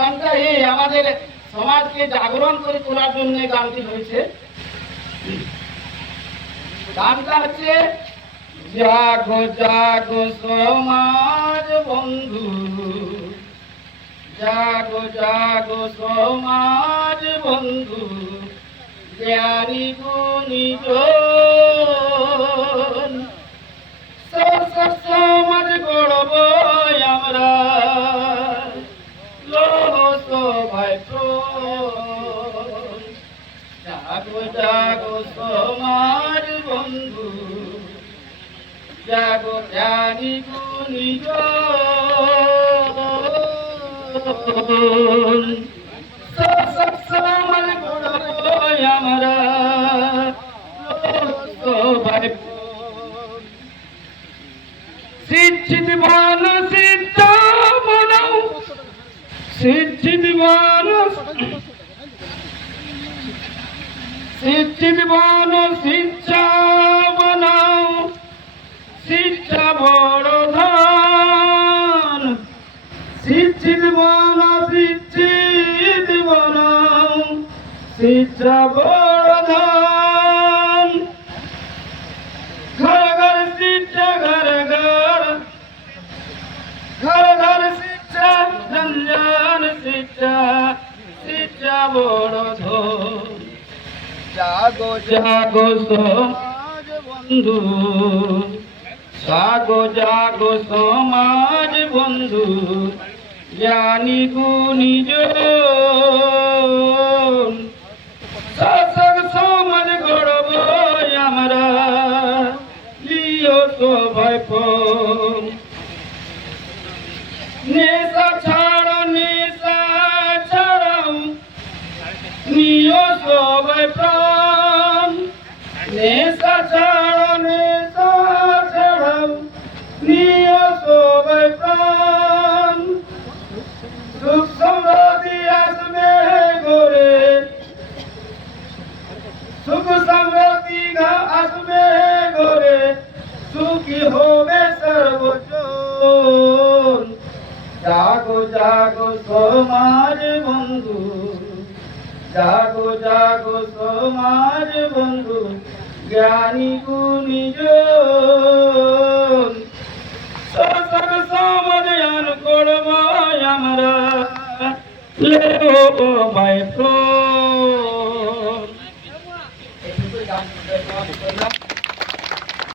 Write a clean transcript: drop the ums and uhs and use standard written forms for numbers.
গানটা এই আমাদের সমাজকে জাগরণ করে তোলার জন্য গানটি হয়েছে। গানটা হচ্ছে জাগো জাগো সমাজ বন্ধু, জাগো জাগো সমাজ বন্ধু, জ্ঞানী গুণী জন, সমাজ গড়ব আমরা, সবাই জাগো জাগো সমাজ বন্ধু, জাগো জ্ঞানী গুণী জন, সমাজ গড়ব আমরা, সবাই শিক্ষিত মানুষ শিক্ষা বানাও, শিক্ষিত মানুষ শিক্ষিত মানুষ শিক্ষা বানাও, শিক্ষা বড় ধন, শিক্ষিত মানুষ শিক্ষিত বানাও, শিক্ষা বড় ধন, ঘর ঘর শিক্ষা ঘর ঘর, ঘর ঘর শিক্ষা রঞ্জন শিক্ষা, শিক্ষা বড় ধন, জাগো জাগো সমাজ বন্ধু, জাগো জাগো সমাজ বন্ধু, জ্ঞানী গুণী জন, শাসক সমাজ গড়ব আমরা, লিও সবাই পণ, নেশা ছাড়ো নেশা ছাড়াও, নিও সবাই প্রাণ, নেশা ছাড়ো নেশা ছাড়াও, নিও সবাই প্রাণ, সুখ সমৃদ্ধি আসবে ঘরে, সুখ সমৃদ্ধি আসবে ঘরে, সুখী হবে সর্বজন, জাগো জাগো সমাজ বন্ধু, জাগো জাগো সমাজ বন্ধু, জ্ঞানী গুণী জন, শাসক সমাজ করব আমরা, লেও ভাই।